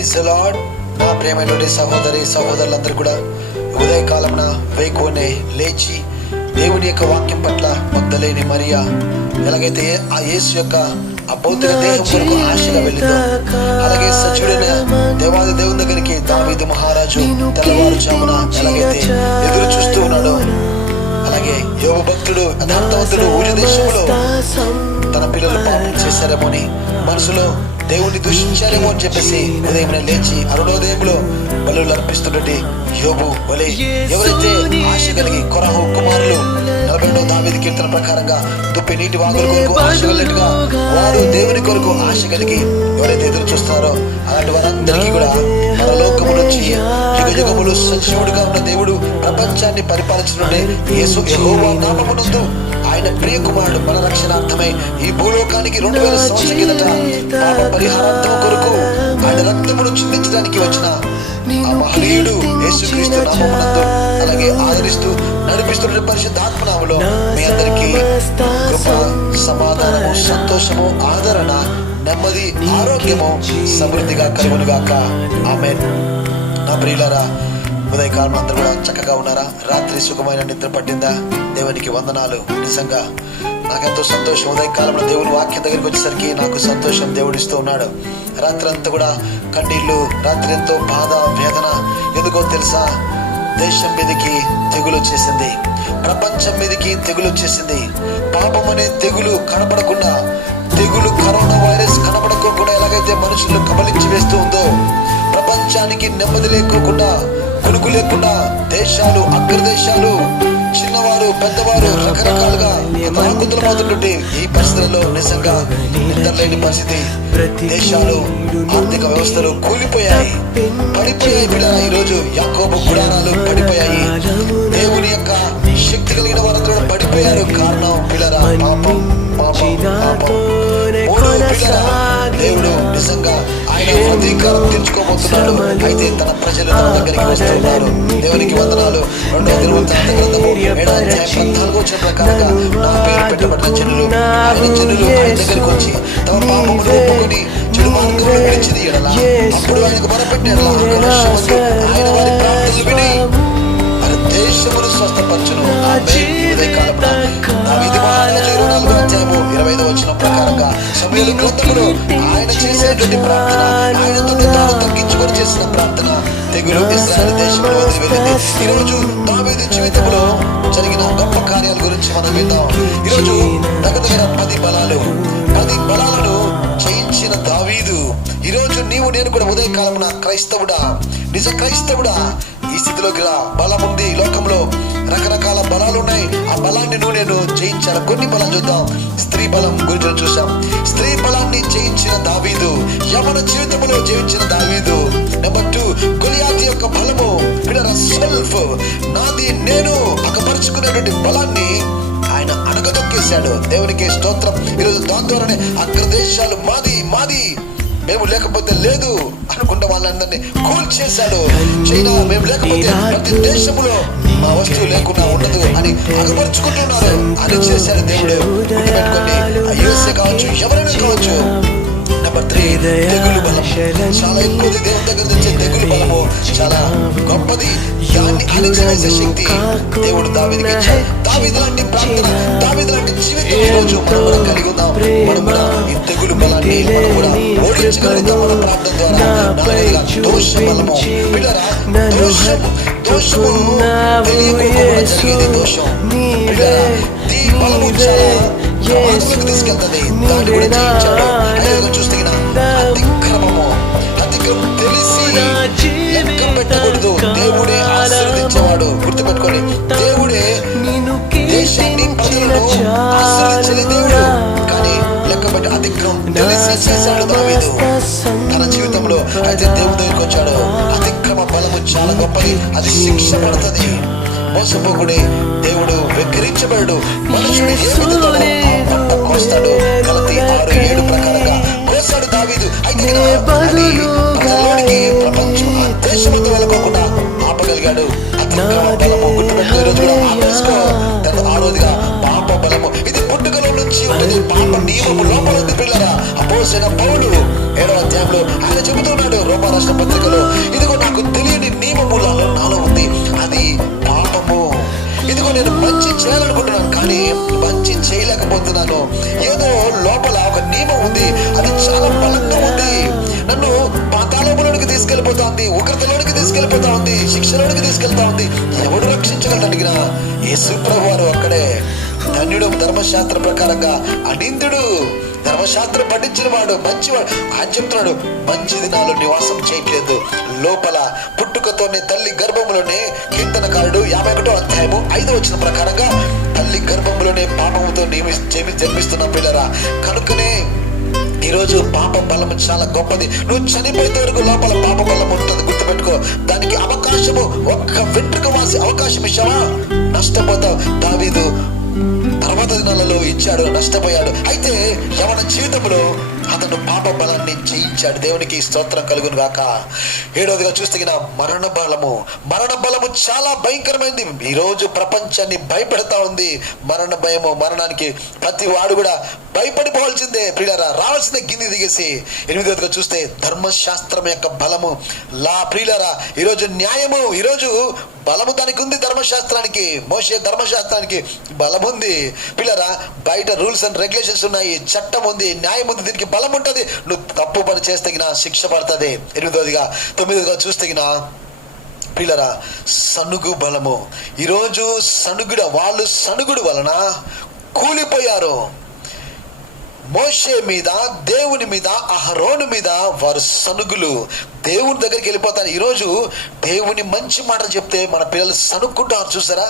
Praise the lord. నా ప్రియమైనటువంటి సహోదరి సహోదరులందరూ కూడా ఉదయకాలమున వేకువనే లేచి దేవుని యొక్క వాక్యం పట్ల మగ్దలేని మరియా ఎలాగైతే ఆ యేసు యొక్క అభౌతిక దేహం కొరకు ఆశగా వెళ్ళిందో, అలాగే సజీవుడైన దేవాది దేవుని దగ్గరికి దావీదు మహారాజు తెల్లవారుజామున ఎలాగైతే ఎదురు చూస్తూ ఉన్నాడో, అలాగే యోబు భక్తుడు యథార్థవంతుడు ఊరి దేశంలో తన పిల్లలు పాపం చేశారేమో అని మనసులో దేవుణ్ణి దూషించారేమో అని చెప్పేసి ఉదయం లేచి అరుణోదయంలో బలులు అర్పిస్తుంటే యోబు వలె ఎవరైతే ఆశ కలిగి కొరహు కుమారులు 42వ దావీదు కీర్తన ప్రకారంగా దుప్పి నీటి వాగుల కొరకు ఆశ కలిగినట్టుగా వారు దేవుని కొరకు ఆశ కలిగి ఎవరైతే ఎదురు చూస్తున్నారో అలాంటి వారందరికీ కూడా పరలోకము నుంచి యుగ యుగములు సజీవుడిగా ఉన్న దేవుడు ప్రపంచాన్ని పరిపాలించనుండే యేసు యెహోవా నామమునందు ఆయన ప్రియ కుమారుడు మన రక్షణార్థమై ఈ భూలోకానికి 2000 సంవత్సరాల కిందట పాప పరిహారార్థం కొరకు ఆయన రక్తమును చిందించడానికి వచ్చిన ఆ మహనీయుడు యేసుక్రీస్తు నామమునందు అలాగే ఆదరిస్తూ నడిపిస్తున్న పరిశుద్ధాత్మ నామములో మీ అందరికీ కృప, సమాధానము, సంతోషము, ఆదరణ, నెమ్మది, ఆరోగ్యము సమృద్ధిగా కలుగునుగాక. ఆమేన్. నా ప్రియులారా, ఉదయకాలం అందరూ కూడా చక్కగా ఉన్నారా? రాత్రి సుఖమైన నిద్ర పట్టిందా? దేవునికి వందనాలు. నిజంగా నాకెంతో సంతోషం. ఉదయకాలంలో దేవుని వాక్యం దగ్గరికి వచ్చేసరికి నాకు సంతోషం దేవుడిస్తూ ఉన్నాడు. రాత్రి అంతా కూడా కన్నీళ్ళు, రాత్రి ఎంతో బాధ, వేదన. ఎందుకో తెలుసా? దేశం మీదకి తెగులు వచ్చేసింది, ప్రపంచం మీదకి తెగులు వచ్చేసింది. పాపం అనే తెగులు కనపడకుండా, తెగులు కరోనా వైరస్ కనపడకోకుండా ఎలాగైతే మనుషులు కబలించి వేస్తూ ఉందో, ప్రపంచానికి నెమ్మది లేకోకుండా, కొనుకు లేకుండా దేశాలు, అగ్రదేశాలు, చిన్నవారు పెద్దవారు రకరకాలుగా పోతుంటే ఈ పరిస్థితుల్లో నిజంగా నిద్రలేని పరిస్థితి. దేశాలు, ఆర్థిక వ్యవస్థలు కూలిపోయాయి, పడిపోయాయి. పిల్లరా, ఈరోజు యాకోబు గుడారాలు పడిపోయాయి. దేవుని యొక్క శక్తి కలిగిన వారందరూ పడిపోయారు. కారణం పిల్లరా పాపం, పాపం, పాపం. దేవుడు నిజంగా ఆయన అధికారం తీర్చుకోబోతున్నాడు. అయితే తన ప్రజలు తన దగ్గరికి వస్తున్నారు. దేవునికి వందనాలు. 2వ దినవృత్తాంత గ్రంథము 7వ అధ్యాయం 14వ వచనం ప్రకారంగా నా పేరు పెట్టబడిన జనులు ఆయన దగ్గరికి వచ్చి తమ పాపమును ఒప్పుకొని చెడు మార్గమును విడిచిది ఎడల అప్పుడు ఆయనకు మొరపెట్టాడు. ఆయన వారి ప్రార్థనలు విని ఆయన దేశమును స్వస్థపరచును. ప్రకారంగా సమూయేలు గ్రంథములో ఆయన చేసినటువంటి ప్రార్థన, ఆయనతో తాను తగ్గించుకొని చేసిన ప్రార్థన తెగులు ఇశ్రాయేలు దేశంలో వదిలి వెళ్ళింది. ఈరోజు దావీదు జీవితంలో జరిగిన గొప్ప కార్యాల గురించి మనం విందాం. ఈరోజు దగ్గర 10 బలాలను జయించిన దావీదు. ఈరోజు నీవు నేను కూడా ఉదయకాలమున క్రైస్తవుడా, నిజ క్రైస్తవుడా, ఈ స్థితిలోకి రా. బలం ఉంది లోకంలో, రకరకాల బలాలు ఉన్నాయి. ఆ బలాన్ని నేను జయించాను. కొన్ని బలం చూద్దాం. స్త్రీ బలం గురించి చూసాం. స్త్రీ బలాన్ని జయించిన దావీదు, యవన జీవితంలో జయించిన దావీదు. నెంబర్ 2, గొలియాతు యొక్క బలము, సెల్ఫ్, నాది నేను అకపరుచుకునేటువంటి బలాన్ని ఆయన అణగదొక్కేశాడు. దేవునికి స్తోత్రం. ఈరోజు దాని ద్వారానే అగ్రదేశాలు మాది మాది, మేము లేకపోతే లేదు అనుకుంటే వాళ్ళందరినీ కూల్చేశాడు. చైనా మేము లేకపోతే ప్రతి దేశంలో మా వస్తువు లేకుండా ఉండదు అని అగపరుచుకుంటున్నారు అని చేశాడు దేవుడు. గుర్తుపెట్టుకోండి, యూఎస్ఏ కావచ్చు, ఎవరైనా కావచ్చు. నెంబర్ 3, తెగులు బలం. చాలా ఎక్కువది. దేవుని దగ్గర నుంచి తెగులు బలము చాలా గొప్పది. దాన్ని అణిచివేసే శక్తి దేవుడు దావీదుకి ఇచ్చాడు. దావీదు లాంటి ప్రార్థన, దావీదు లాంటి జీవితం ఈరోజు మనం కూడా కలిగి ఉందాం. మనం కూడా ఈ తెగులు బలాన్ని మనం కూడా ఓడించగలుగుతాం మన ప్రార్థన ద్వారా. 4గా దోష బలము. పిల్లరా, దోషము తెలియకుండా జరిగేది దోషం. పిల్లరా, ఈ బలము చాలా ప్రమాదంలోకి తీసుకెళ్తుంది. దాన్ని కూడా జయించాడు. 5గా చూస్తే అతిక్రమము. అతిక్రమం తెలిసి లెక్క పెట్టకూడదు. దేవుడే ఆశీర్వదించేవాడు. గుర్తుపెట్టుకోండి, దేవుడే దేశాన్ని, ప్రజలను ఆశీర్వదించే దేవుడు. కానీ లెక్క పెట్టి అతిక్రమం తెలిసి చేశాడు దావీదు తన జీవితంలో. అయితే దేవుడి దగ్గరికి వచ్చాడు. అతిక్రమ బలము చాలా గొప్పది, అది శిక్ష పడుతుంది. మోసపోకుడే, దేవుడు వెక్కిరించబడు. మనుషుడు ఏ విధంగా పంట కోస్తాడు. గలతీ 6:7 ప్రకారంగా కోస్తాడు దావీదు. అయితే ప్రజల్లోనికి ప్రపంచం దేశమంతా వెళ్ళకోకుండా ఆపగలిగాడు. అతిక్రమ బలము. గుర్తుపెట్టుకో, ఈరోజు కూడా ఆపేసుకో. 6వదిగా పాప బలము. ఇది పుట్టుకలో నుంచి ఏంటది? పాప నియమము లోపల ఉంది పిల్లరా. అపోస్తలుడైన పౌలు 7వ అధ్యాయంలో ఆయన చెబుతున్నాడు రోమా రాష్ట్ర పత్రికలో, ఇదిగో నాకు తెలియని నియమము నాలో ఉంది, అది పాపము. ఇదిగో నేను మంచి చేయాలనుకుంటున్నాను కానీ మంచి చేయలేకపోతున్నాను. ఏదో లోపల ఒక నియమం ఉంది, అది చాలా బలంగా ఉంది, నన్ను పాతాళములోనికి తీసుకెళ్లిపోతా ఉంది, ఉగ్రతలోనికి తీసుకెళ్లిపోతా ఉంది, శిక్షలోనికి తీసుకెళ్తా ఉంది. ఎవడు రక్షించగలడు అడిగినా యేసు ప్రభువారు అక్కడే. ధన్యుడు ధర్మశాస్త్ర ప్రకారంగా అనిందుడు, ధర్మశాస్త్రం పఠించిన వాడు మంచివాడు. ఆయన చెప్తున్నాడు మంచి దినాలు నివాసం చేయట్లేదు, లోపల పుట్టుకతోనే తల్లి గర్భములోనే. కీర్తనకారుడు 51వ అధ్యాయము 5వ వచనం ప్రకారంగా తల్లి గర్భములోనే పాపముతో జన్మిస్తున్న పిల్లరా. కనుకనే ఈరోజు పాప బలము చాలా గొప్పది. నువ్వు చనిపోయే వరకు లోపల పాప బలం ఉంటుంది, గుర్తుపెట్టుకో. దానికి అవకాశము, ఒక్క వెంట్రుక వాసి అవకాశం ఇచ్చావా నష్టపోతావు. దావీదు తర్వాత దినాలలో ఇచ్చాడు, నష్టపోయాడు. అయితే యవన జీవితంలో అతను పాప బలాన్ని జయించాడు. దేవునికి స్తోత్రం కలుగును గాక. 7వదిగా చూస్తే మరణ బలము చాలా భయంకరమైంది. ఈరోజు ప్రపంచాన్ని భయపెడతా ఉంది మరణ భయము. మరణానికి ప్రతి వాడు కూడా భయపడిపోవాల్సిందే ప్రియులారా, రావాల్సిన గిన్నె దిగేసి. 8వదిగా చూస్తే ధర్మశాస్త్రం యొక్క బలము ప్రియులారా. ఈరోజు న్యాయము, ఈరోజు బలము దానికి ఉంది. ధర్మశాస్త్రానికి, మోషే ధర్మశాస్త్రానికి బలం ఉంది పిల్లరా. బయట రూల్స్ అండ్ రెగ్యులేషన్స్ ఉన్నాయి, చట్టం ఉంది, న్యాయం ఉంది, దీనికి బలం ఉంటుంది. నువ్వు తప్పు పని చేస్తే శిక్ష పడుతుంది. 8వదిగా 9వదిగా చూస్తే పిల్లరా సనుగు బలము. ఈరోజు వాళ్ళు సనుగుడు వలన కూలిపోయారు. మోషే మీద, దేవుని మీద, అహరోను మీద వారు సనుగులు. దేవుని దగ్గరికి వెళ్ళిపోతాను. ఈరోజు దేవుని మంచి మాటలు చెప్తే మన పిల్లలు సనుక్కుంటారు. చూసారా,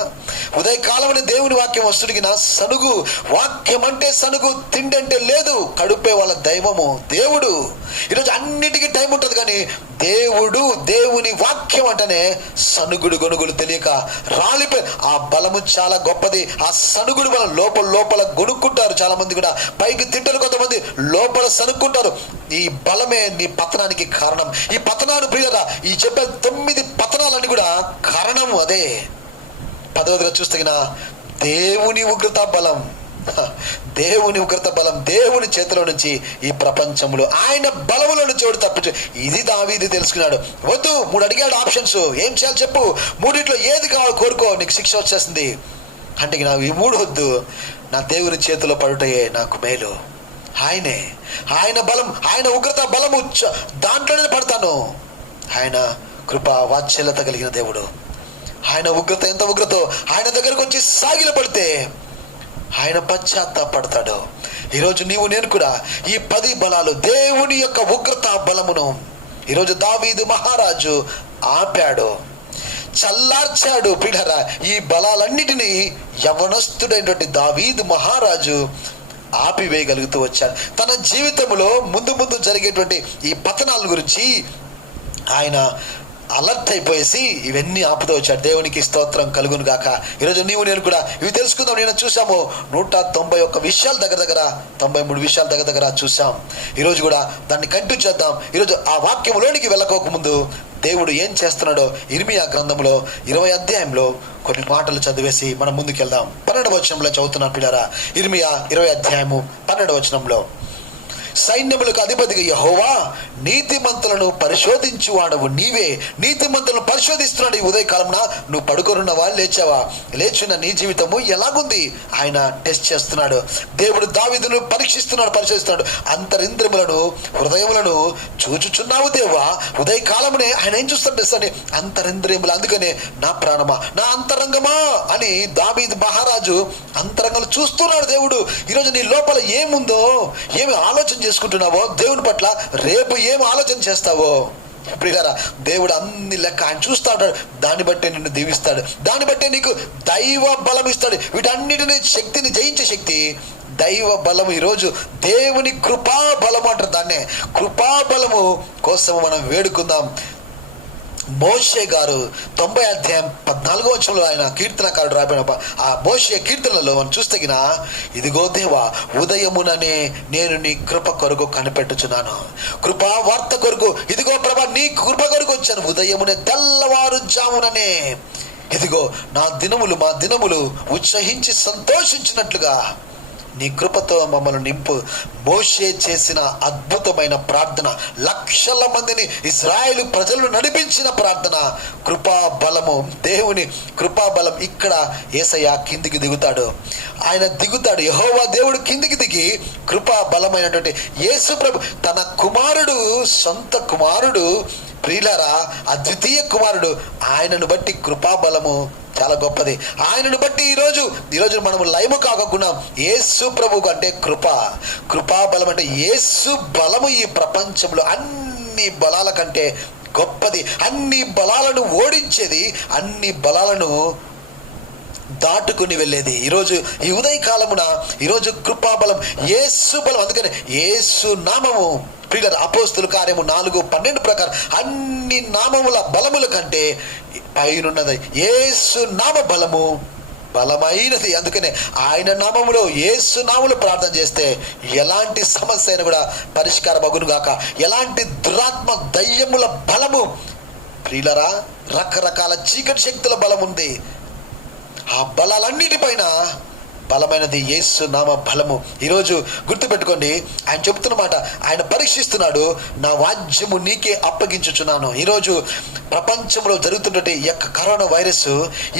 ఉదయకాలం దేవుని వాక్యం వస్తుడికి సనుగు. వాక్యం అంటే సనుగు, తిండి అంటే లేదు. కడుపే వాళ్ళ దైవము దేవుడు. ఈరోజు అన్నిటికీ టైం ఉంటుంది కానీ దేవుని వాక్యం అంటేనే సనుగుడు గొనుగులు తెలియక రాలిపోయి. ఆ బలము చాలా గొప్పది. ఆ సనుగుడు బలం లోపల గొనుక్కుంటారు చాలా మంది కూడా. పైకి తింటారు కొంతమంది, లోపల సనుక్కుంటారు. ఈ బలమే నీ పతనానికి కారణం. ఈ పతనాలు ప్రియులరా, ఈ చెప్పే 9 పతనాలన్నీ కూడా కారణం అదే. 10వదిగా చూస్తే దేవుని ఉగ్రత బలం. దేవుని చేతిలో నుంచి ఈ ప్రపంచంలో ఆయన బలములో నుంచి వాడు తప్పించు. ఇది దావీదు తెలుసుకున్నాడు. వద్దు, 3 అడిగాడు ఆప్షన్స్. ఏం చేయాలి చెప్పు, 3 ఏది కావాలి కోరుకో, నీకు శిక్ష వచ్చేస్తుంది అంటే నాకు ఈ 3 వద్దు, నా దేవుని చేతిలో పడుటయే నాకు మేలు. ఆయన బలం, ఆయన ఉగ్రత బలము, దాంట్లోనే పడతాను. ఆయన కృప వాత్సల్యత కలిగిన దేవుడు. ఆయన ఉగ్రత ఎంత ఉగ్రతో ఆయన దగ్గరకు వచ్చి సాగిల పడితే ఆయన పశ్చాత్తాపడతాడు. ఈరోజు నేను కూడా ఈ 10 బలాలు, దేవుని యొక్క ఉగ్రత బలమును ఈరోజు దావీదు మహారాజు ఆపాడు, చల్లార్చాడు. పిల్లరా, ఈ బలాలన్నిటినీ యవనస్తుడైనటువంటి దావీదు మహారాజు ఆపివేయగలుగుతూ వచ్చాడు. తన జీవితంలో ముందు జరిగేటువంటి ఈ పతనాల గురించి ఆయన అలర్ట్ అయిపోయేసి ఇవన్నీ ఆపుతూ వచ్చాడు. దేవునికి స్తోత్రం కలుగును గాక. ఈరోజు నేను కూడా ఇవి తెలుసుకుందాం. నేను చూసాము 191 విషయాలు దగ్గర 93 విషయాలు దగ్గర చూసాం. ఈరోజు కూడా దాన్ని కంటిన్యూ చేద్దాం. ఈరోజు ఆ వాక్యంలోనికి వెళ్ళకోకముందు దేవుడు ఏం చేస్తున్నాడో ఇర్మియా గ్రంథంలో 20వ అధ్యాయంలో కొన్ని మాటలు చదివేసి మనం ముందుకెళ్దాం. 12వ వచనంలో చదువుతున్నాను పిల్లరా. ఇర్మియా 20వ అధ్యాయము 12వ వచనంలో, సైన్యములకు అధిపతిగా యెహోవా, నీతిమంతులను పరిశోధించువాడవు నీవే. నీతిమంతులను పరిశోధిస్తున్నాడు. ఈ ఉదయకాలంన నువ్వు పడుకోనున్నావా, లేచావా? లేచున్న నీ జీవితము ఎలాగుంది ఆయన టెస్ట్ చేస్తున్నాడు. దేవుడు దావీదును పరిశోధిస్తున్నాడు. అంతరింద్రియములను, హృదయములను చూచుచున్నావు దేవా. ఉదయకాలమునే ఆయన ఏం చూస్తాడు? అంతరింద్రియములు. అందుకనే నా ప్రాణమా, నా అంతరంగమా అని దావీదు మహారాజు అంతరంగాలు చూస్తున్నాడు దేవుడు. ఈరోజు నీ లోపల ఏముందో, ఏమి ఆలోచన చేసుకుంటున్నావో దేవుని పట్ల, రేపు ఏం ఆలోచన చేస్తావో ప్రియులారా, దేవుడు అన్ని లెక్క ఆయన చూస్తాడు. దాన్ని బట్టే నిన్ను దీవిస్తాడు, దాన్ని బట్టే నీకు దైవ బలం ఇస్తాడు. వీటన్నిటిని శక్తిని జయించే శక్తి దైవ బలము. ఈరోజు దేవుని కృపా బలము అంటారు. దాన్నే కృపా బలము కోసం మనం వేడుకుందాం. మోషే గారు 90వ అధ్యాయం 14వ వచనంలో ఆయన కీర్తనకారుడు రాబడిన ఆ మోషే కీర్తనలో మనం చూస్తే ఇదిగో దేవా, ఉదయముననే నేను నీ కృప కొరకు కనిపెట్టుచున్నాను, కృపా వార్త కొరకు. ఇదిగో ప్రభా, నీ కృప కొరకు వచ్చాను. ఉదయమునే, తెల్లవారుజాముననే ఇదిగో మా దినములు ఉత్సహించి సంతోషించినట్లుగా నీ కృపతో మమ్మల్ని నింపు. మోషే చేసిన అద్భుతమైన ప్రార్థన, లక్షల మందిని ఇశ్రాయేలు ప్రజలను నడిపించిన ప్రార్థన, కృపా బలము, దేవుని కృపా బలం. ఇక్కడ యేసయ్య కిందికి దిగుతాడు, ఆయన దిగుతాడు. యెహోవా దేవుడు కిందికి దిగి కృపా బలమైనటువంటి యేసు ప్రభు తన కుమారుడు, సొంత కుమారుడు, ప్రియులారా అద్వితీయ కుమారుడు, ఆయనను బట్టి కృపా బలము చాలా గొప్పది. ఆయనను బట్టి ఈరోజు మనము లయము కాకుండా యేసు ప్రభువు అంటే కృపా బలం అంటే యేసు బలము ఈ ప్రపంచంలో అన్ని బలాల కంటే గొప్పది. అన్ని బలాలను ఓడించేది, అన్ని బలాలను దాటుకుని వెళ్ళేది. ఈరోజు ఈ ఉదయకాలమున ఈరోజు కృపాబలం, యేసు బలం. అందుకని యేసు నామము, ప్రియులారా అపోస్తుల కార్యము 4:12 ప్రకారం అన్ని నామముల బలముల కంటే పైనున్నది యేసు నామ బలము బలమైనది. అందుకనే ఆయన నామములో, యేసు నామములో ప్రార్థన చేస్తే ఎలాంటి సమస్య అయినా కూడా పరిష్కారం అగును గాక. ఎలాంటి దురాత్మ దయ్యముల బలము, ప్రియులారా రకరకాల చీకటి శక్తుల బలం ఉంది. ఆ బలాలన్నిటిపైన బలమైనది యేసు నామ బలము. ఈరోజు గుర్తుపెట్టుకోండి, ఆయన చెబుతున్న మాట, ఆయన పరీక్షిస్తున్నాడు. నా వాద్యము నీకే అప్పగించుచున్నాను. ఈరోజు ప్రపంచంలో జరుగుతున్నటువంటి ఈ యొక్క కరోనా వైరస్,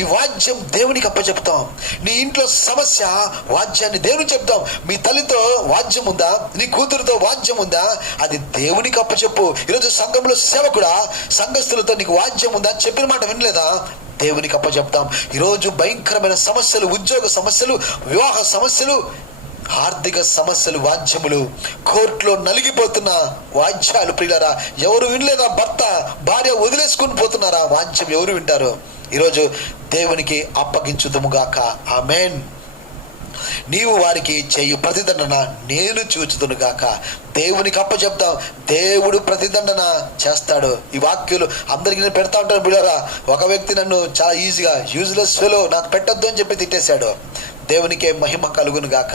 ఈ వాద్యం దేవునికి అప్పచెప్తాం. నీ ఇంట్లో సమస్య, వాద్యాన్ని దేవునికి చెప్తాం. మీ తల్లితో వాద్యం ఉందా, నీ కూతురుతో వాద్యం ఉందా, అది దేవునికి అప్పచెప్పు. ఈరోజు సంఘంలో సేవకుడా, సంఘస్థులతో నీకు వాద్యం ఉందా, చెప్పిన మాట వినలేదా, దేవునికి అప్పచెప్తాం. ఈరోజు భయంకరమైన సమస్యలు, ఉద్యోగ సమస్యలు, వివాహ సమస్యలు, ఆర్థిక సమస్యలు, వాద్యములు, కోర్టులో నలిగిపోతున్న వాద్యాలు. ప్రియులారా ఎవరు వినలేదా, భర్త భార్య వదిలేసుకుని పోతున్నారా, వాద్యం ఎవరు వింటారు? ఈరోజు దేవునికి అప్పగించుదుముగాక. ఆమేన్. నీవు వారికి చేయు ప్రతిదండన నేను చూచుదునుగాక. దేవునికి అప్పచెప్తాం, దేవుడు ప్రతిదండన చేస్తాడు. ఈ వాక్యాలు అందరికీ నేను పెడతా ఉంటాను. బిడ్డలారా, ఒక వ్యక్తి నన్ను చాలా ఈజీగా యూజ్లెస్ ఫెలో నాకు పెట్టొద్దు అని చెప్పి తిట్టేశాడు. దేవునికే మహిమ కలుగును గాక.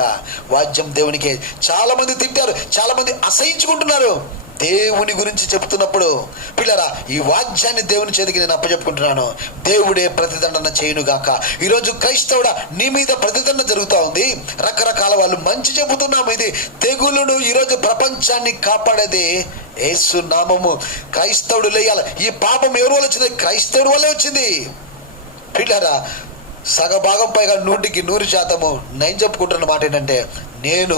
వాద్యం దేవునికే. చాలా మంది తిట్టారు, చాలా మంది అసహించుకుంటున్నారు దేవుని గురించి చెప్తున్నప్పుడు. పిల్లరా, ఈ వాద్యాన్ని దేవుని చేతికి నేను అప్పచెప్పుకుంటున్నాను. దేవుడే ప్రతిదండన చేయును గాక. ఈరోజు క్రైస్తవుడా, నీ మీద ప్రతిదండన జరుగుతూ ఉంది. రకరకాల వాళ్ళు మంచి చెబుతున్నాము. ఇది తెగులును ఈరోజు ప్రపంచాన్ని కాపాడేది యేసు నామము. క్రైస్తవుడు లేయాలి. ఈ పాపం ఎవరి వల్ల వచ్చింది? క్రైస్తవుడి వల్లే వచ్చింది. పిల్లరా, సగభాగం పైగా 100% నేను చెప్పుకుంటున్న మాట ఏంటంటే, నేను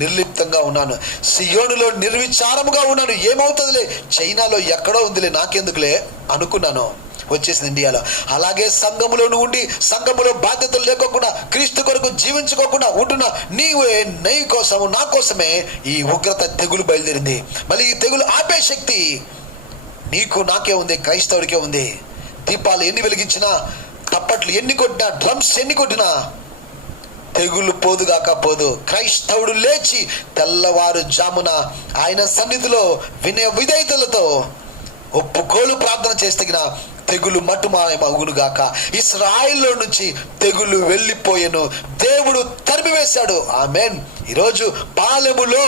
నిర్లిప్తంగా ఉన్నాను, సియోనులో నిర్విచారముగా ఉన్నాను. ఏమవుతుందిలే, చైనాలో ఎక్కడో ఉందిలే, నాకెందుకులే అనుకున్నాను, వచ్చేసింది ఇండియాలో. అలాగే సంఘములో ఉండి సంఘములో బాధ్యతలు లేకోకుండా, క్రీస్తు కొరకు జీవించుకోకుండా ఉంటున్నా నీవే, నీ కోసము, నా కోసమే ఈ ఉగ్రత తెగులు బయలుదేరింది. మళ్ళీ ఈ తెగులు ఆపే శక్తి నీకు నాకే ఉంది, క్రైస్తవుడికే ఉంది. దీపాలు ఎన్ని వెలిగించినా, తప్పట్లు ఎన్ని కొట్టినా, డ్రమ్స్ ఎన్ని కొట్టినా తెగులు పోదుగాక పోదు. క్రైస్తవుడు లేచి తెల్లవారు జామున ఆయన సన్నిధిలో వినయ విధేయతలతో ఒప్పుకోలు ప్రార్థన చేస్తగిన తెగులు మటుమాయమగునుగాక. ఇశ్రాయేల్లో నుంచి తెగులు వెళ్ళిపోయెను, దేవుడు తరిమివేశాడు. ఆమేన్. ఈరోజు పాలెములో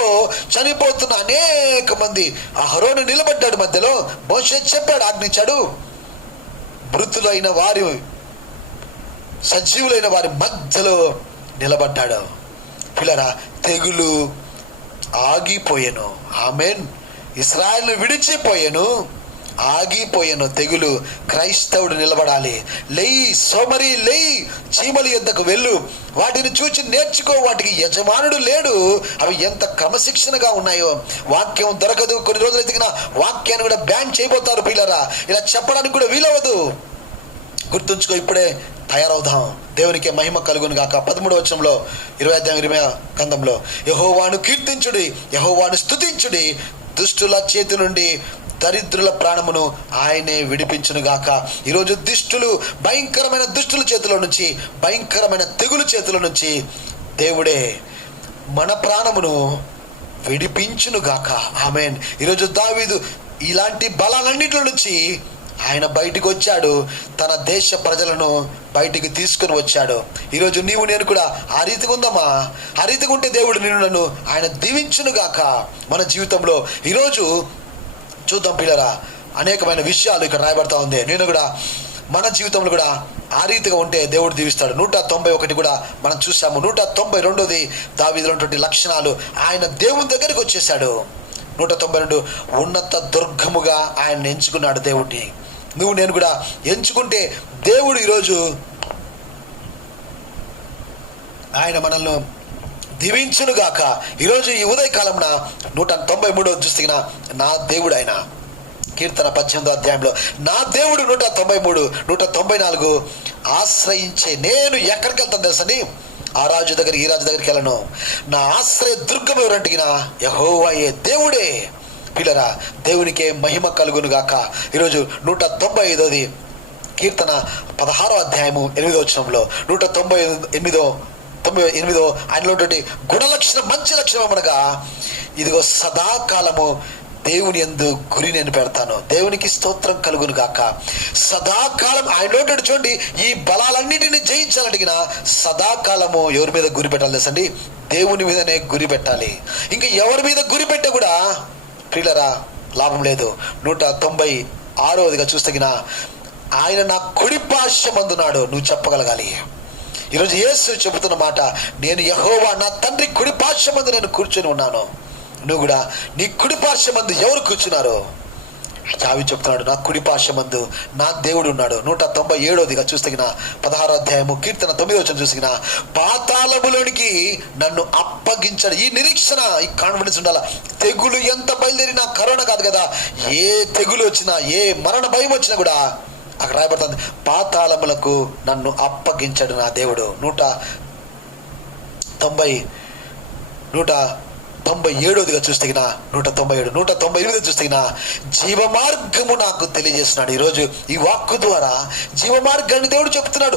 చనిపోతున్న అనేక మంది, అహరోను నిలబడ్డాడు మధ్యలో. మోషే చెప్పాడు, ఆజ్ఞించాడు, మృతులైన వారి, సజీవులైన వారి మధ్యలో నిలబడ్డాడు. పిల్లరా, తెగులు ఆగిపోయాను. ఆమేన్. ఇశ్రాయేలును విడిచిపోయాను, ఆగిపోయాను తెగులు. క్రైస్తవుడు నిలబడాలి. లేయి సోమరి, లేయి చీమల యొద్దకు వెళ్ళు, వాటిని చూచి నేర్చుకో, వాటికి యజమానుడు లేడు, అవి ఎంత క్రమశిక్షణగా ఉన్నాయో. వాక్యం దొరకదు. కొన్ని రోజులు ఎదిగిన వాక్యాన్ని కూడా బ్యాన్ చేయబోతారు. పిల్లరా, ఇలా చెప్పడానికి కూడా వీలవదు. గుర్తుంచుకో, ఇప్పుడే తయారవుదాం. దేవునికి మహిమ కలుగును గాక. 13వ వచనంలో 20వ గ్రంథంలో, యెహోవాను కీర్తించుడి, యెహోవాను స్తుతించుడి, దుష్టుల చేతి నుండి దరిద్రుల ప్రాణమును ఆయనే విడిపించును గాక. ఈరోజు దుష్టులు, భయంకరమైన దుష్టుల చేతిలో నుంచి, భయంకరమైన తెగులు చేతిలో నుంచి దేవుడే మన ప్రాణమును విడిపించును గాక. ఆమేన్. ఈరోజు దావీదు ఇలాంటి బలాలన్నింటి నుంచి ఆయన బయటికి వచ్చాడు, తన దేశ ప్రజలను బయటికి తీసుకుని వచ్చాడు. ఈరోజు నీవు నేను కూడా ఆ రీతిగా ఉందామా? ఆ రీతిగా ఉంటే దేవుడు నిన్ను నన్ను ఆయన దీవించును గాక మన జీవితంలో. ఈరోజు చూద్దాం పిల్లరా, అనేకమైన విషయాలు ఇక్కడ రాయబడతా ఉంది. నేను కూడా మన జీవితంలో కూడా ఆ రీతిగా ఉంటే దేవుడు దీవిస్తాడు. 191 కూడా మనం చూసాము. 192 దావీదులో ఉన్నటువంటి లక్షణాలు. ఆయన దేవుని దగ్గరికి వచ్చేసాడు. 192 ఉన్నత దుర్గముగా ఆయన ఎంచుకున్నాడు దేవుడిని. నువ్వు నేను కూడా ఎంచుకుంటే దేవుడు ఈరోజు ఆయన మనల్ని దీవించును గాక. ఈరోజు ఈ ఉదయకాలంన 193 చూస్తే నా దేవుడు ఆయన. కీర్తన 18వ అధ్యాయంలో నా దేవుడు 193, 194 ఆశ్రయించే నేను ఎక్కడికి వెళ్తాను తెలుసండి? ఆ రాజు దగ్గరికి, ఈ రాజు దగ్గరికి వెళ్ళను. నా ఆశ్రయ దుర్గం ఎవరంటిగినా యెహోవాయే దేవుడే. పిల్లరా, దేవునికే మహిమ కలుగును గాక. ఈరోజు 195 కీర్తన 16వ అధ్యాయము 8వ వచనంలో 198 ఆయనలో ఉన్నటువంటి గుణలక్షణం, మంచి లక్షణం అనగా ఇదిగో సదాకాలము దేవుని యందు గురి నేను పెడతాను. దేవునికి స్తోత్రం కలుగును గాక. సదాకాలం ఆయనలో చూడండి, ఈ బలాలన్నిటిని జయించాలడిగిన సదాకాలము ఎవరి మీద గురి పెట్టాలి తెలుసండి? దేవుని మీదనే గురి పెట్టాలి. ఇంకా ఎవరి మీద గురి పెట్టే కూడా ప్రియులరా లాభం లేదు. 196 చూస్తే ఆయన నా కుడి పార్శ్వమందున్నాడు. నువ్వు చెప్పగలగాలి. ఈరోజు యేసు చెబుతున్న మాట, నేను యెహోవా నా తండ్రి కుడి పార్శ్వమందు నేను కూర్చొని ఉన్నాను. నువ్వు కూడా నీ కుడి పార్శ్వమందు ఎవరు కూర్చున్నారు? దావీదు చెప్తున్నాడు, నా కుడి పార్శ్వమందు నా దేవుడు ఉన్నాడు. 197 చూస్తే 16వ అధ్యాయము కీర్తన 9వ చూసిన పాతాళములోనికి నన్ను అప్పగించాడు. ఈ నిరీక్షణ, ఈ కాన్ఫిడెన్స్ ఉండాలా. తెగులు ఎంత బయలుదేరినా, కరోనా కాదు కదా, ఏ తెగులు వచ్చినా, ఏ మరణ భయం వచ్చినా కూడా అక్కడ రాయబడుతుంది, పాతాళములకు నన్ను అప్పగించాడు నా దేవుడు. 197 చూస్తే 197, 198 చూస్తే జీవ మార్గము నాకు తెలియజేస్తున్నాడు. ఈరోజు ఈ వాక్కు ద్వారా జీవ మార్గాన్ని దేవుడు చెప్తున్నాడు.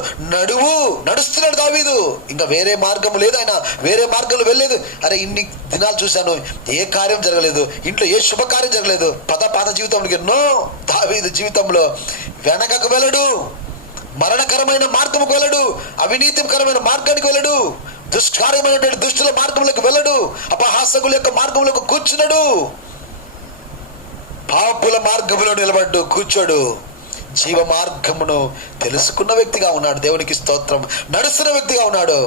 నడుస్తున్నాడు దావీదు. ఇంకా వేరే మార్గము లేదు, ఆయన వేరే మార్గంలో వెళ్ళలేదు. అరే ఇన్ని దినాలు చూశాను, ఏ కార్యం జరగలేదు, ఇంట్లో ఏ శుభకార్యం జరగలేదు. పాత జీవితంలో ఎన్నో దావీదు జీవితంలో వెనకకు వెళ్ళడు, మరణకరమైన మార్గముకు వెళ్ళడు, అవినీతికరమైన మార్గానికి వెళ్ళడు, దుష్కార్యమైనటువంటి దుష్టుల మార్గంలోకి వెళ్ళడు, అపహాసకుల యొక్క మార్గంలోకి కూర్చున్నాడు, పాపుల మార్గంలో నిలబడ్డు కూర్చోడు. జీవ మార్గమును తెలుసుకున్న వ్యక్తిగా ఉన్నాడు. దేవునికి స్తోత్రం. నడుస్తున్న వ్యక్తిగా ఉన్నాడు.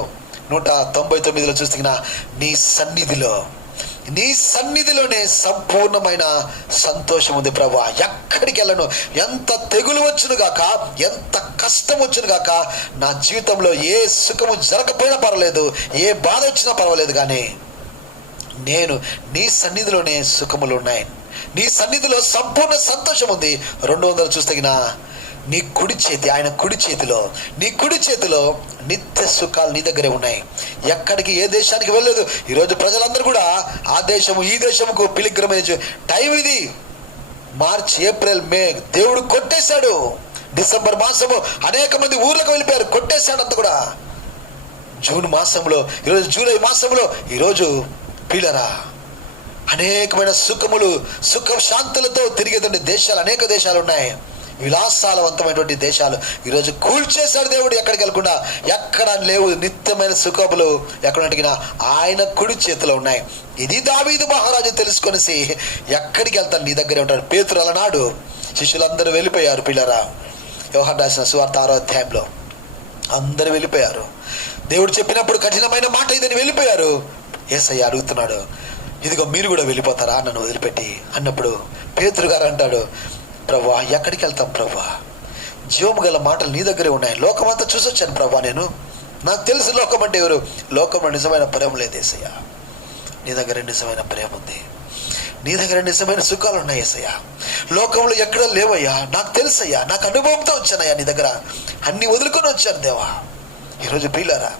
199 చూస్తున్నా, నీ సన్నిధిలోనే సంపూర్ణమైన సంతోషం ఉంది ప్రభువా. ఎక్కడికి వెళ్ళను, ఎంత తెగులు వచ్చును గాక, ఎంత కష్టం వచ్చును గాక, నా జీవితంలో ఏ సుఖము జరగకపోయినా పర్వాలేదు, ఏ బాధ వచ్చినా పర్వాలేదు, కానీ నేను నీ సన్నిధిలోనే సుఖములు ఉన్నాయి. నీ సన్నిధిలో సంపూర్ణ సంతోషం ఉంది. 200 చూస్తే నీ కుడి చేతి, ఆయన కుడి చేతిలో, నీ కుడి చేతిలో నిత్య సుఖాలు నీ దగ్గరే ఉన్నాయి. ఎక్కడికి, ఏ దేశానికి వెళ్ళలేదు. ఈరోజు ప్రజలందరూ కూడా ఆ దేశము ఈ దేశముకు పిలిగ్రిమేజ్ టైం ఇది. మార్చ్, ఏప్రిల్, మే దేవుడు కొట్టేశాడు. డిసెంబర్ మాసము అనేక మంది ఊర్లకు వెళ్ళిపోయారు, కొట్టేశాడు అంత కూడా. జూన్ మాసంలో, ఈరోజు జూలై మాసంలో, ఈరోజు పిల్లరా అనేకమైన సుఖ శాంతులతో తిరిగేటువంటి దేశాలు, అనేక దేశాలు ఉన్నాయి. విలాసాలవంతమైనటువంటి దేశాలు ఈరోజు కూల్చేశాడు దేవుడు. ఎక్కడికి వెళ్ళకుండా, ఎక్కడ లేవు నిత్యమైన సుఖములు. ఎక్కడ అడిగినా ఆయన కుడి చేతిలో ఉన్నాయి. ఇది దావీదు మహారాజు తెలుసుకొనేసి ఎక్కడికి వెళ్తాను, నీ దగ్గరే ఉంటాడు. పేతురు అలనాడు శిష్యులందరూ వెళ్ళిపోయారు. పిల్లరా, యోహాను రాసిన సువార్త 6వ అధ్యాయంలో అందరూ వెళ్ళిపోయారు. దేవుడు చెప్పినప్పుడు కఠినమైన మాట ఇదని వెళ్ళిపోయారు. యేసయ్య అడుగుతున్నాడు, ఇదిగో మీరు కూడా వెళ్ళిపోతారా నన్ను వదిలిపెట్టి అన్నప్పుడు పేతురు గారు అంటాడు, ప్రభువా ఎక్కడికి వెళ్తాం ప్రభువా, జీవము గల మాటలు నీ దగ్గరే ఉన్నాయి. లోకమంతా చూసొచ్చాను ప్రభువా, నాకు తెలుసు లోకం అంటే ఎవరు. లోకంలో నిజమైన ప్రేమ లేదు యేసయ్య, నీ దగ్గర నిజమైన ప్రేమ ఉంది, నీ దగ్గర నిజమైన సుఖాలు ఉన్నాయి యేసయ్య. లోకంలో ఎక్కడ లేవయ్యా, నాకు తెలుసయ్యా, నాకు అనుభవంతో వచ్చానయ్యా, నీ దగ్గర అన్ని వదులుకొని వచ్చాను దేవా. ఈరోజు పిల్లరా,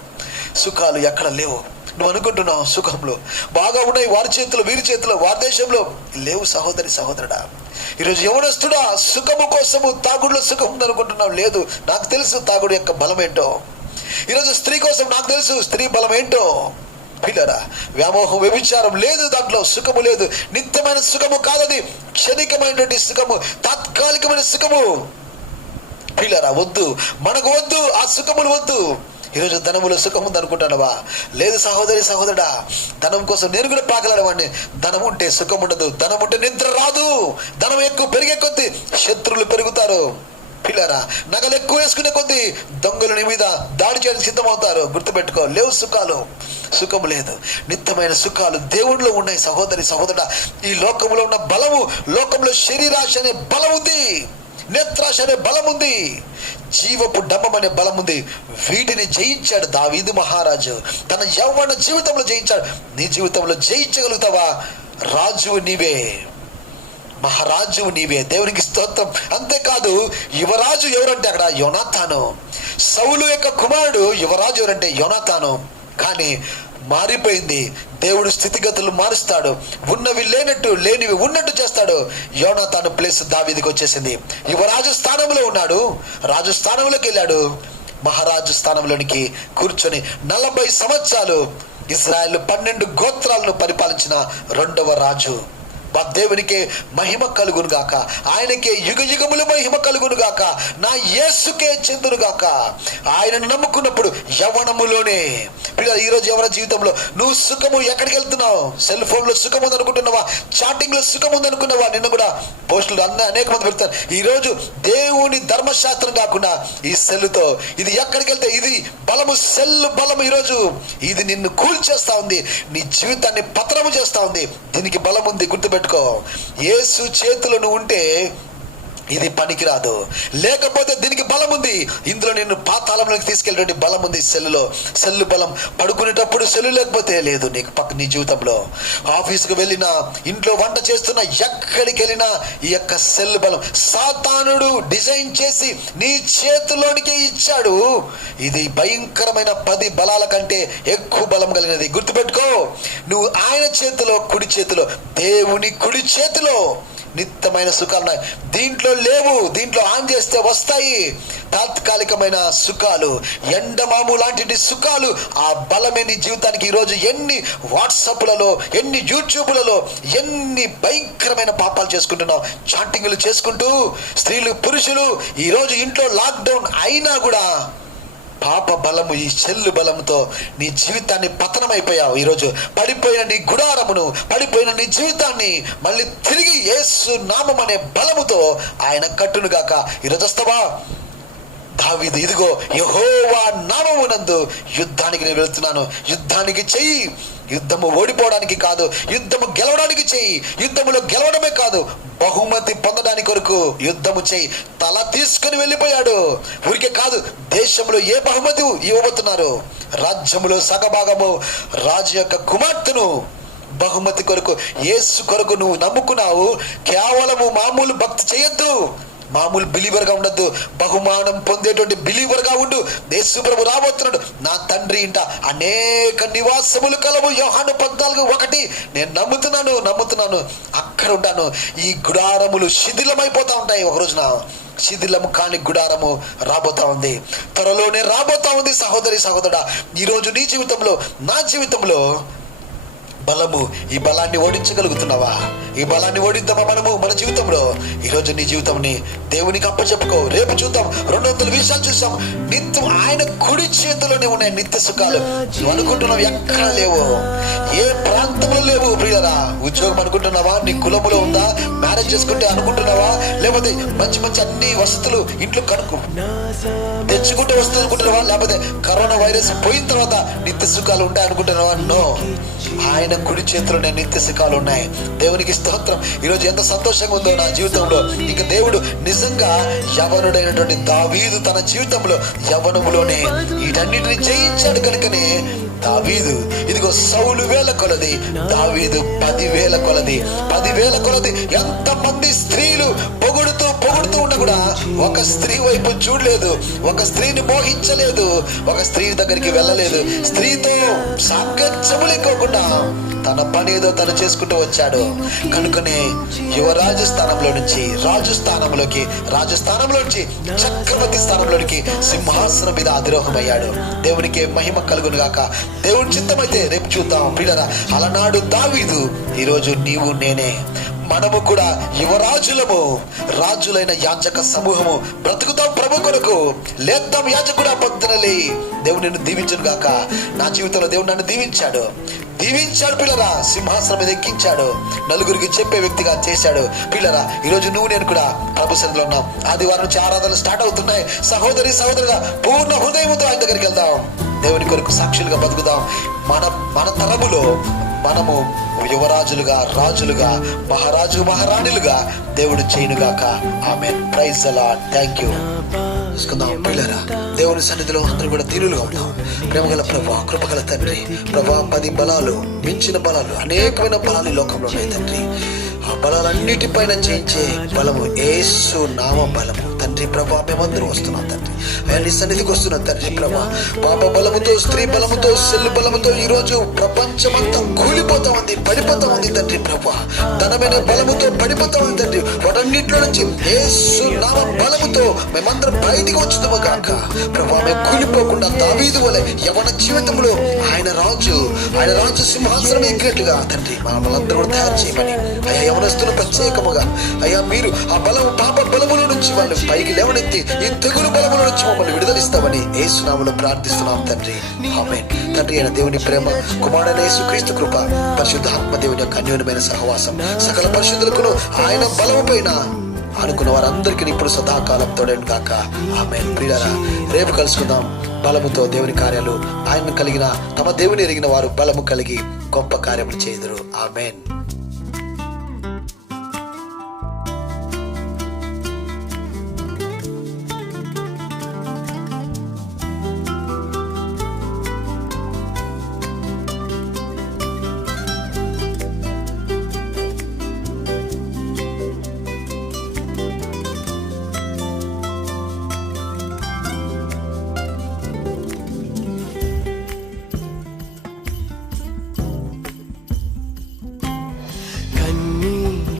సుఖాలు ఎక్కడ లేవు. నువ్వు అనుకుంటున్నావు సుఖంలో బాగా ఉన్నాయి, వారి చేతిలో, వీరి చేతిలో, వారి దేశంలో లేవు. సహోదరుడా, ఈరోజు యవనస్తుడా, సుఖము కోసము తాగుడులో సుఖం ఉందనుకుంటున్నావు. లేదు, నాకు తెలుసు తాగుడు యొక్క బలం ఏంటో. ఈరోజు స్త్రీ కోసం నాకు తెలుసు స్త్రీ బలం ఏంటో. పిల్లరా, వ్యామోహం, వ్యభిచారం లేదు, దాంట్లో సుఖము లేదు. నిత్యమైన సుఖము కాదది, క్షణికమైనటువంటి సుఖము, తాత్కాలికమైన సుఖము. పిల్లరా, వద్దు, మనకు వద్దు, ఆ సుఖములు వద్దు. ఈరోజు ధనములో సుఖం ఉంది అనుకుంటానవా? లేదు సహోదరుడా, ధనం కోసం నేను కూడా పాకలాడవాడిని. ధనం ఉంటే సుఖం ఉండదు, ధనం ఉంటే నిద్ర రాదు. ధనం ఎక్కువ పెరిగే కొద్దీ శత్రువులు పెరుగుతారు. పిల్లరా, నగలు ఎక్కువ వేసుకునే కొద్దీ దొంగలు నీ మీద దాడి చేయడానికి సిద్ధమవుతారు. గుర్తుపెట్టుకో, లేవు సుఖాలు, సుఖము లేదు. నిత్యమైన సుఖాలు దేవుడిలో ఉన్నాయి. సహోదరి సహోదరుడా, ఈ లోకంలో ఉన్న బలము, లోకంలో శరీరాశ అనే బలం ఉంది, నేత్రాశ అనే బలం ఉంది, జీవపు డంబం అనే బలం ఉంది. వీటిని జయించాడు దావీదు మహారాజు. తన యవ్వన జీవితంలో జయించాడు. నీ జీవితంలో జయించగలుగుతావా? రాజువు నీవే, మహారాజువు నీవే. దేవునికి స్తోత్రం. అంతేకాదు, యువరాజు ఎవరంటే అక్కడ యోనాతాను. సౌలు యొక్క కుమారుడు యువరాజు ఎవరంటే యోనాతాను. కానీ మారిపోయింది. దేవుడు స్థితిగతులు మారుస్తాడు. ఉన్నవి లేనట్టు, లేనివి ఉన్నట్టు చేస్తాడు. యోనాతాను ప్లేస్ దావీదుకి వచ్చేసింది. యువరాజు స్థానంలో ఉన్నాడు, రాజు స్థానంలోకి వెళ్ళాడు. మహారాజు స్థానంలోనికి కూర్చొని 40 సంవత్సరాలు ఇశ్రాయేలు 12 గోత్రాలను పరిపాలించిన 2వ రాజు. దేవునికే మహిమ కలుగును గాక, ఆయనకే యుగ యుగములు మహిమ కలుగును గాక, నా యేసుకే చెందును గాక. ఆయనను నమ్ముకున్నప్పుడు యవ్వనములోనే. ఈరోజు యవ్వన జీవితంలో నువ్వు సుఖము ఎక్కడికి వెళ్తున్నావు? సెల్ ఫోన్ లో సుఖం ఉంది అనుకుంటున్నావా? చాటింగ్ లో సుఖం ఉంది అనుకున్నావా? నిన్న కూడా పోస్టులు అనేక మంది పెడతారు. ఈరోజు దేవుని ధర్మశాస్త్రం కాకుండా ఈ సెల్లుతో ఇది ఎక్కడికి వెళ్తే ఇది బలము, సెల్ బలము. ఈరోజు ఇది నిన్ను కూల్చేస్తా ఉంది, నీ జీవితాన్ని పతనము చేస్తా ఉంది. దీనికి బలం ఉంది, గుర్తుపెట్టుకో. యేసు చేతిలో నువ్వు ఉంటే ఇది పనికిరాదు. లేకపోతే దీనికి బలం ఉంది. ఇందులో నిన్ను పాతాళంలోకి తీసుకెళ్ళే బలం ఉంది. సెల్లు బలం. పడుకునేటప్పుడు సెల్లు లేకపోతే లేదు నీకు నీ జీవితంలో. ఆఫీస్కి వెళ్ళినా, ఇంట్లో వంట చేస్తున్నా, ఎక్కడికి వెళ్ళినా ఈ యొక్క సెల్ బలం సాతానుడు డిజైన్ చేసి నీ చేతిలోనికి ఇచ్చాడు. ఇది భయంకరమైన 10 బలాల కంటే ఎక్కువ బలం కలిగినది. గుర్తుపెట్టుకో, నువ్వు ఆయన చేతిలో, కుడి చేతిలో, దేవుని కుడి చేతిలో నిత్యమైన సుఖాలు ఉన్నాయి. దీంట్లో లేవు. దీంట్లో ఆన్ చేస్తే వస్తాయి తాత్కాలికమైన సుఖాలు, ఎండమాము లాంటి సుఖాలు. ఆ బలమే నీ జీవితానికి. ఈరోజు ఎన్ని వాట్సాప్లలో, ఎన్ని యూట్యూబ్లలో ఎన్ని భయంకరమైన పాపాలు చేసుకుంటున్నావు. చాటింగ్లు చేసుకుంటూ స్త్రీలు, పురుషులు. ఈరోజు ఇంట్లో లాక్డౌన్ అయినా కూడా పాప బలము, ఈ చెల్లు బలంతో నీ జీవితాన్ని పతనమైపోయావు. ఈరోజు పడిపోయిన నీ గుడారమును, పడిపోయిన నీ జీవితాన్ని మళ్ళీ తిరిగి యేసు నామం అనే బలముతో ఆయన కట్టునుగాక. ఈరోజు వస్తావా? దావీదు, ఇదిగో యెహోవా నామమునందు యుద్ధానికి నేను వెళ్తున్నాను. యుద్ధానికి చెయ్యి. యుద్ధము ఓడిపోవడానికి కాదు, యుద్ధము గెలవడానికి చెయ్యి. యుద్ధములో గెలవడమే కాదు, బహుమతి పొందడానికి కొరకు యుద్ధము చెయ్యి. తల తీసుకుని వెళ్ళిపోయాడు. ఊరికే కాదు, దేశంలో ఏ బహుమతి ఇవ్వబోతున్నారు? రాజ్యములో సగభాగము రాజు యొక్క కుమార్తెను బహుమతి కొరకు, యేసు కొరకు నువ్వు నమ్ముకున్నావు. కేవలము మామూలు భక్తి చేయొద్దు, మామూలు బిలీవర్ గా ఉండద్దు, బహుమానం పొందేటువంటి బిలీవర్ గా ఉండు. యేసు ప్రభు రాబోతున్నాడు. నా తండ్రి ఇంట అనేక నివాసములు కలవు. యోహాను 14:1. నేను నమ్ముతున్నాను, అక్కడ ఉంటాను. ఈ గుడారములు శిథిలమైపోతా ఉంటాయి. ఒక రోజున శిథిలము కాని గుడారము రాబోతా ఉంది, త్వరలోనే రాబోతా ఉంది. సహోదరి సహోదరుడా, ఈరోజు నీ జీవితంలో, నా జీవితంలో బలము, ఈ బలాన్ని ఓడించగలుగుతున్నావా? ఈ బలాన్ని ఓడిద్దామా మనము మన జీవితంలో? ఈరోజు నీ జీవితంని దేవునికి అప్పచెప్పుకో. రేపు చూద్దాం. 200 విషయాలు చూసాం. నిత్యం ఆయన కుడి చేతిలోనే ఉన్నాయి నిత్య సుఖాలు. నువ్వు అనుకుంటున్నావు ఎక్కడ లేవు, ఏ ప్రాంతంలో లేవు. ప్రియులారా, ఉద్యోగం అనుకుంటున్నావా? నీ కులములో ఉందా? మ్యారేజ్ చేసుకుంటే అనుకుంటున్నావా? లేకపోతే మంచి మంచి అన్ని వసతులు ఇంట్లో తెచ్చుకుంటే వస్తుంది అనుకుంటున్నావా? లేకపోతే కరోనా వైరస్ పోయిన తర్వాత నిత్య సుఖాలు ఉంటాయి అనుకుంటున్నావా? నో, ఆయన కుడి చేతిలోనే నిత్య సుఖాలు ఉన్నాయి. దేవునికి స్తోత్రం. ఈరోజు ఎంత సంతోషంగా ఉందో నా జీవితంలో. ఇక దేవుడు నిజంగా యవనుడైనటువంటి దావీదు తన జీవితంలో యవనములోనే వీటన్నిటిని జయించాడు. కనుకనే దావీదు, ఇదిగో సౌలు వేల కొలది, దావీదు 10,000 కొలది. 10,000 కొలది. ఎంతమంది స్త్రీలు పొగుడుతూ ఉన్న కూడా ఒక స్త్రీ వైపు చూడలేదు, ఒక స్త్రీని మోహించలేదు, ఒక స్త్రీ దగ్గరికి వెళ్ళలేదు. స్త్రీతో సాంగత్యము లేకోకుండా తన పని ఏదో తను చేసుకుంటూ వచ్చాడు. కనుకనే యువరాజు స్థానంలో నుంచి రాజు స్థానంలో నుంచి చక్రవర్తి స్థానంలోనికి సింహాసనం మీద అధిరోహమయ్యాడు. దేవునికి మహిమ కలుగును గాక. దేవుని చిత్తమైతే రేపు చూద్దాం. ప్రియులారా, అలనాడు దావీదు, ఈరోజు నీవు నేనే మనము కూడా యువరాజులము, రాజులైన యాజక సమూహము బ్రతుకుతాం ప్రభు కొరకు. లేద్దాం యాజకుడా పొద్దునలే. దేవుడు నిన్ను దీవించును గాక. నా జీవితంలో దేవుడు నన్ను దీవించాడు పిల్లరా. సింహాసనం మీద ఎక్కించాడు, నలుగురికి చెప్పే వ్యక్తిగా చేశాడు పిల్లరా. ఈరోజు నువ్వు నేను కూడా ప్రభు సన్నిధిలో ఉన్నాం. ఆదివారం నుంచి ఆరాధనలు స్టార్ట్ అవుతున్నాయి. సహోదరి సహోదరుడా, పూర్ణ హృదయంతో ఆయన దగ్గరికి వెళ్దాం. దేవుని కొరకు సాక్షులుగా బతుకుదాం. మన తరములో మనము యువరాజులుగా, రాజులుగా, మహారాణులుగా దేవుడు చేయనుగాక. ఆమేన్. Praise the Lord. థాంక్యూ. పిల్లరా, దేవుని సన్నిధిలో అందరూ కూడా దీనులుగా ఉన్నాం. ప్రేమగల ప్రభా, కృపగల తండ్రి, ప్రభా 10 బలాలు, మించిన బలాలు, అనేకమైన బలాలు ఈ లోకంలో ఉన్నాయి తండ్రి. ఆ బలాలన్నిటిపైన చేయించే బలము యేసు నామ బలము తండ్రి. ప్రభా, మేమందరం వస్తున్నాం తండ్రి. నీ సన్నిధికి వస్తున్నాం తండ్రి. ప్రభా, పాప బలముతో, స్త్రీ బలముతో, సెల్లు బలముతో ఈరోజు ప్రపంచమంతా కూలిపోతా ఉంది, పడిపోతా ఉంది తండ్రి. ప్రభా, ధనమైన బలముతో పడిపోతా ఉంది తండ్రి. వాటన్నిటిలో నుంచి యేసు నామ బలముతో మేమందరం బయటికి వచ్చుతాము కాక. ప్రభా, మేము కూలిపోకుండా దావీదు వలె యవన జీవితంలో ఆయన రాజు సింహాసనం ఎక్కినట్లుగా తండ్రి మనందరూ కూడా తయారు చేయమని అయ్యా, యవనస్తులు ప్రత్యేకముగా అయ్యా, మీరు ఆ బలము, పాప బలముల నుంచి వాళ్ళు పైకి లేవనెత్తి ఈ తెగులు బలముల నుంచి మమ్మల్ని విడుదలిస్తామని యేసు నామములో ప్రార్థిస్తున్నాం తండ్రి. ఆమేన్. తండ్రి అయిన దేవుని ప్రేమ, కుమారుడైన యేసుక్రీస్తు కృప, పరిశుద్ధాత్మ దేవుని యొక్క అన్యోన్యమైన సహవాసం సకల పరిశుద్ధులకు ఆయన బలము పైన అనుకున్న వారందరికీ ఇప్పుడు సదాకాలం తోడేను కాక. ఆమేన్. ప్రియులారా, రేపు కలుసుకుందాం. బలముతో దేవుని కార్యాలు, ఆయన కలిగిన తమ దేవుని ఎరిగిన వారు బలము కలిగి గొప్ప కార్యములు చేయుదురు. ఆమేన్.